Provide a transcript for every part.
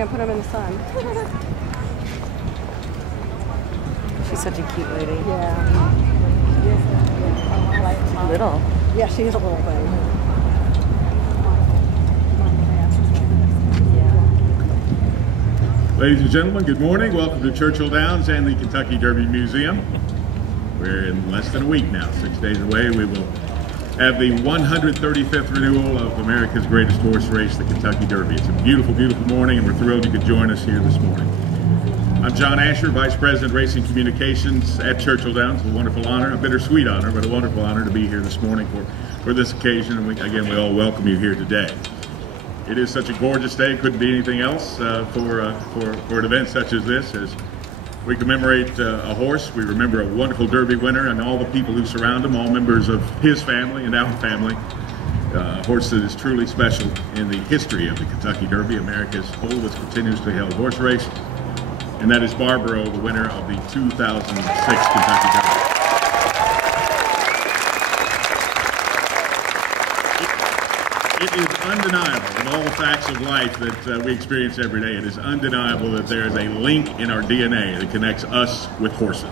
going to put him in the sun. She's such a cute lady. Yeah. Little. Yeah, she is a little thing. Ladies and gentlemen, good morning. Welcome to Churchill Downs and the Kentucky Derby Museum. We're in less than a week now, 6 days away. We will have the 135th renewal of America's greatest horse race, the Kentucky Derby. It's a beautiful, beautiful morning, and we're thrilled you could join us here this morning. I'm John Asher, Vice President, Racing Communications at Churchill Downs. A wonderful honor, a bittersweet honor, but a wonderful honor to be here this morning for this occasion. And again, we all welcome you here today. It is such a gorgeous day. Couldn't be anything else for an event such as this. As we commemorate a horse, we remember a wonderful Derby winner and all the people who surround him, all members of his family and our family. A horse that is truly special in the history of the Kentucky Derby, America's oldest continuously held horse race, and that is Barbaro, the winner of the 2006 Kentucky Derby. It is undeniable in all the facts of life that we experience every day. It is undeniable that there is a link in our DNA that connects us with horses.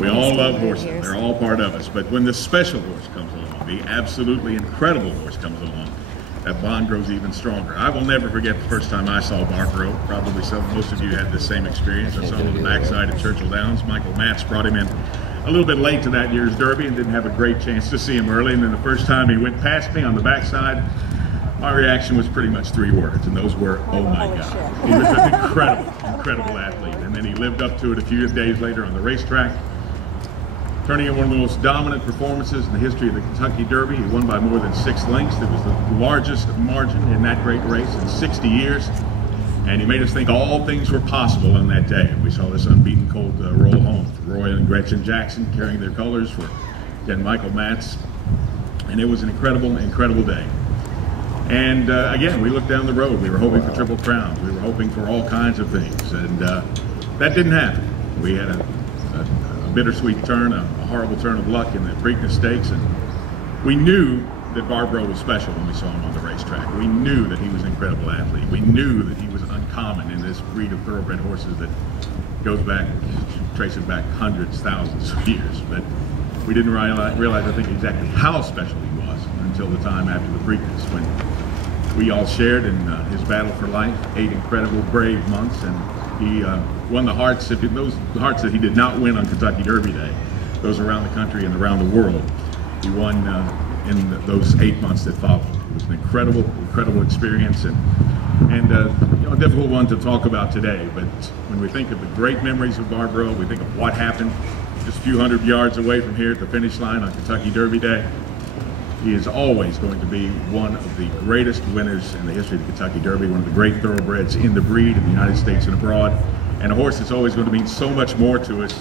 We all love horses. They're all part of us. But when the special horse comes along, the absolutely incredible horse comes along, that bond grows even stronger. I will never forget the first time I saw Barbaro. Probably most of you had the same experience. I saw him on the backside at Churchill Downs. Michael Matz brought him in a little bit late to that year's Derby and didn't have a great chance to see him early. And then the first time he went past me on the backside, my reaction was pretty much 3 words, and those were, "Oh my God." He was an incredible athlete. And then he lived up to it a few days later on the racetrack, turning in one of the most dominant performances in the history of the Kentucky Derby. He won by more than 6 lengths. It was the largest margin in that great race in 60 years. And he made us think all things were possible on that day. We saw this unbeaten colt roll home for Roy and Gretchen Jackson, carrying their colors for again Michael Matz. And it was an incredible day. And again, we looked down the road. We were hoping for Triple Crowns. We were hoping for all kinds of things. And that didn't happen. We had a bittersweet turn, a horrible turn of luck in the Preakness Stakes. And we knew that Barbaro was special when we saw him on the racetrack. We knew that he was an incredible athlete. We knew that he was uncommon in this breed of thoroughbred horses that goes back, traces back hundreds, thousands of years. But we didn't realize, I think, exactly how special he was until the time after the Preakness, when we all shared in his battle for life, 8 incredible, brave months, and he won the hearts, those hearts that he did not win on Kentucky Derby Day, those around the country and around the world. He won in those 8 months that followed. It was an incredible experience, and a difficult one to talk about today. But when we think of the great memories of Barbaro, we think of what happened just a few hundred yards away from here at the finish line on Kentucky Derby Day. He is always going to be one of the greatest winners in the history of the Kentucky Derby, one of the great thoroughbreds in the breed in the United States and abroad, and a horse that's always going to mean so much more to us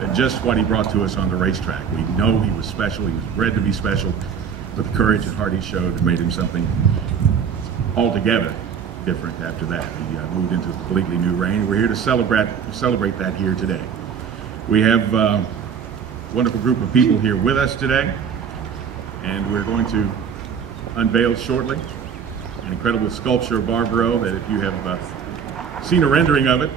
than just what he brought to us on the racetrack. We know he was special. He was bred to be special, but the courage and heart he showed made him something altogether different after that. He moved into a completely new reign. We're here to celebrate that here today. We have a wonderful group of people here with us today, and we're going to unveil shortly an incredible sculpture of Barbaro that, if you have seen a rendering of it,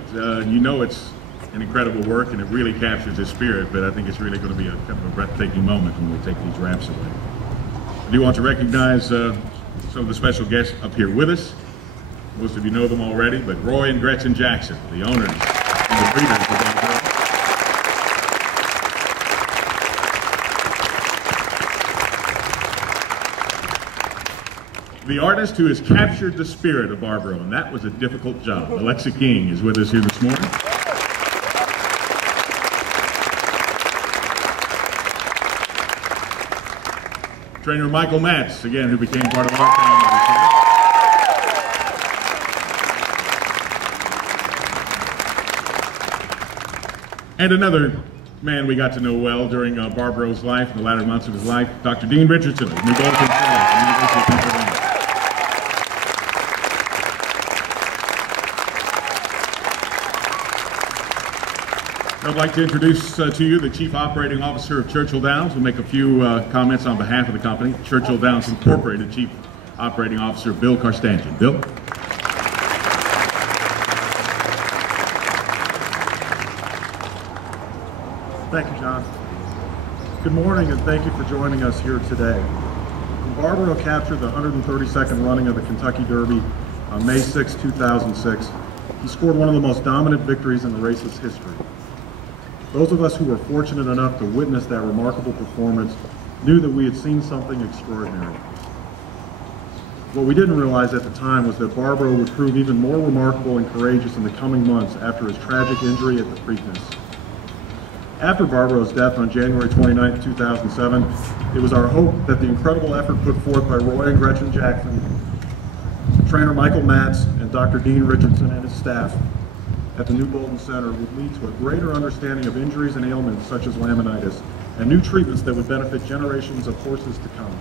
you know it's an incredible work, and it really captures his spirit. But I think it's really going to be a kind of a breathtaking moment when we take these wraps away. I do want to recognize some of the special guests up here with us. Most of you know them already, but Roy and Gretchen Jackson, the owners and the breeders of Barbaro. The artist who has captured the spirit of Barbaro, and that was a difficult job. Alexa King is with us here this morning. Trainer Michael Matz, again, who became part of our family. And another man we got to know well during Barbaro's life, in the latter months of his life, Dr. Dean Richardson of New Baltimore College, University of Pennsylvania. I'd like to introduce to you the Chief Operating Officer of Churchill Downs. We'll make a few comments on behalf of the company. Churchill Downs Incorporated Chief Operating Officer Bill Karstanjian. Bill? Thank you, John. Good morning, and thank you for joining us here today. When Barbaro captured the 132nd running of the Kentucky Derby on May 6, 2006, he scored one of the most dominant victories in the race's history. Those of us who were fortunate enough to witness that remarkable performance knew that we had seen something extraordinary. What we didn't realize at the time was that Barbaro would prove even more remarkable and courageous in the coming months after his tragic injury at the Preakness. After Barbaro's death on January 29, 2007, it was our hope that the incredible effort put forth by Roy and Gretchen Jackson, trainer Michael Matz, and Dr. Dean Richardson and his staff at the New Bolton Center would lead to a greater understanding of injuries and ailments such as laminitis and new treatments that would benefit generations of horses to come.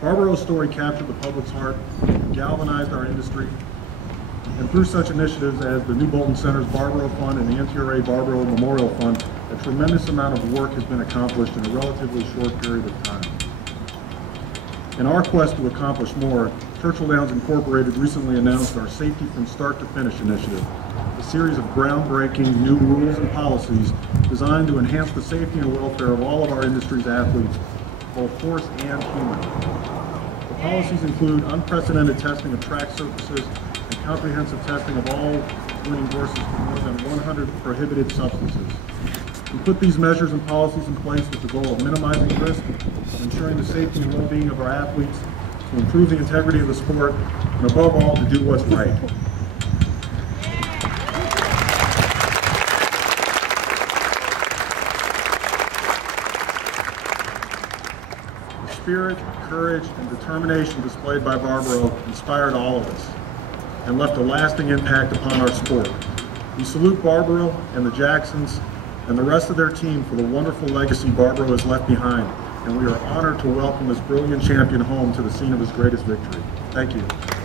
Barbaro's story captured the public's heart, galvanized our industry, and through such initiatives as the New Bolton Center's Barbaro Fund and the NTRA Barbaro Memorial Fund, a tremendous amount of work has been accomplished in a relatively short period of time. In our quest to accomplish more, Churchill Downs Incorporated recently announced our Safety from Start to Finish initiative, a series of groundbreaking new rules and policies designed to enhance the safety and welfare of all of our industry's athletes, both horse and human. The policies include unprecedented testing of track surfaces and comprehensive testing of all winning horses for more than 100 prohibited substances. We put these measures and policies in place with the goal of minimizing risk, ensuring the safety and well-being of our athletes, to improve the integrity of the sport, and above all, to do what's right. The spirit, courage, and determination displayed by Barbaro inspired all of us and left a lasting impact upon our sport. We salute Barbaro and the Jacksons and the rest of their team for the wonderful legacy Barbaro has left behind, and we are honored to welcome this brilliant champion home to the scene of his greatest victory. Thank you.